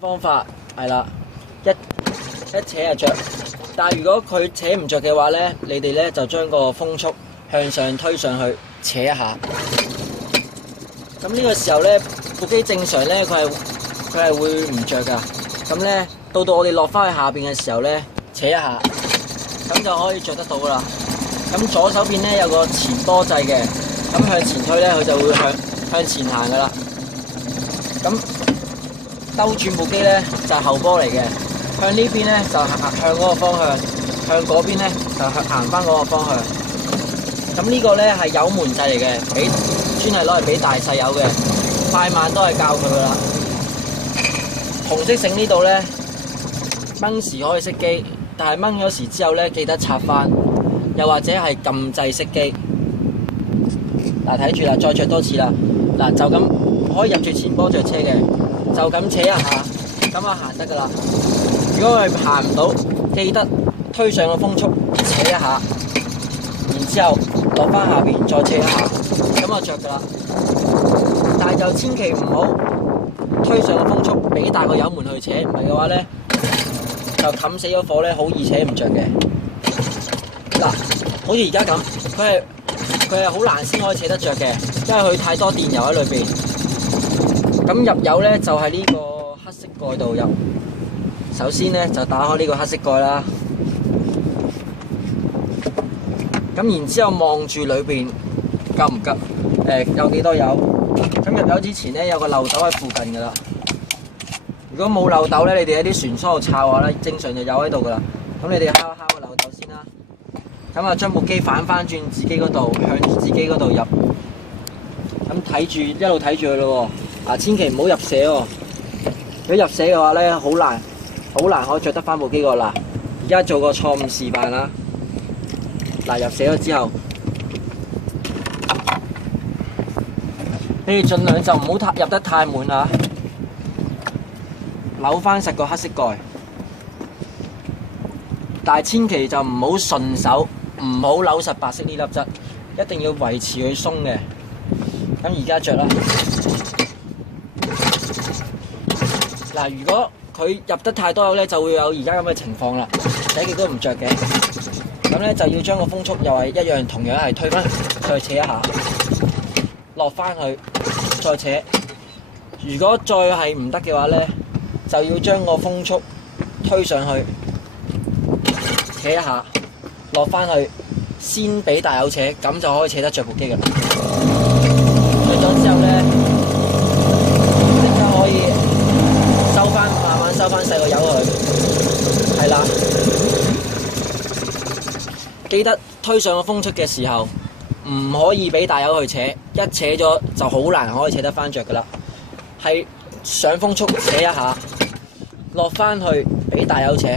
方法係啦，一扯就着。但係如果佢扯唔着嘅話咧，你哋咧就將個風速向上推上去，扯一下。咁呢個時候咧，部機正常咧佢係會唔着噶。咁咧到我哋落翻去下邊嘅時候咧，扯一下，咁就可以着得到噶啦。咁左手邊咧有個前波掣嘅，咁向前推咧佢就會向前行噶啦。咁兜轉部機咧就係後波嚟嘅，向呢邊咧就向嗰個方向，向嗰邊咧就行翻嗰個方向。咁呢個咧係油門掣嚟嘅，專係攞嚟俾大細友嘅，快慢都係教佢噶啦。紅色繩呢度咧掹時可以熄機，但係掹咗時之後咧記得插翻，又或者係撳掣熄機。嗱，睇住啦，再着多次啦。嗱，就咁可以入住前波着車嘅。就咁扯一下，咁啊行得噶啦。如果佢行唔到，記得推上個風速，扯一下，然之後落翻下邊再扯一下，咁就着噶啦。但係就千祈唔好推上個風速，俾大個油門去扯，唔係嘅話咧，就冚死咗火咧，好易扯唔着嘅。嗱，好似而家咁，佢係好難先可以扯得着嘅，因為佢太多電油喺裏邊。咁入油咧就係呢個黑色蓋度入。首先咧就打開呢個黑色蓋啦。咁然之後望住裏邊夠唔夠？有幾多油？咁入油之前咧有個漏斗喺附近噶啦。如果冇漏斗咧，你哋喺啲船艙度抄下咧，正常就有喺度噶啦。咁你哋敲一敲個漏斗先啦。咁啊將部機反翻轉自己嗰度，向住自己嗰度入。咁睇住一路睇住佢咯喎。千祈唔好入瀉喎！如果入瀉嘅話咧，好難可以着得翻部機喎。嗱，而家做個錯誤示範啦。嗱，入瀉咗之後，你哋盡量就唔好入得太滿啊！扭翻實個黑色蓋，但係千祈就唔好順手，唔好扭實白色呢粒質，一定要維持佢鬆嘅。咁而家着啦。嗱，如果佢入得太多油咧，就會有而家咁嘅情況啦，洗極都唔着嘅。咁咧就要將個風速又係一樣，同樣係推翻，再扯一下，落翻去，再扯。如果再係唔得嘅話咧，就要將個風速推上去，扯一下，落翻去，先俾大油扯，咁就可以扯得着部機㗎啦。着咗之後咧，即刻可以慢慢收翻細個油佢，係啦。記得推上個風速嘅時候，唔可以俾大油去扯，一扯咗就好難可以扯得翻着噶啦。係上風速扯一下，落翻去俾大油扯，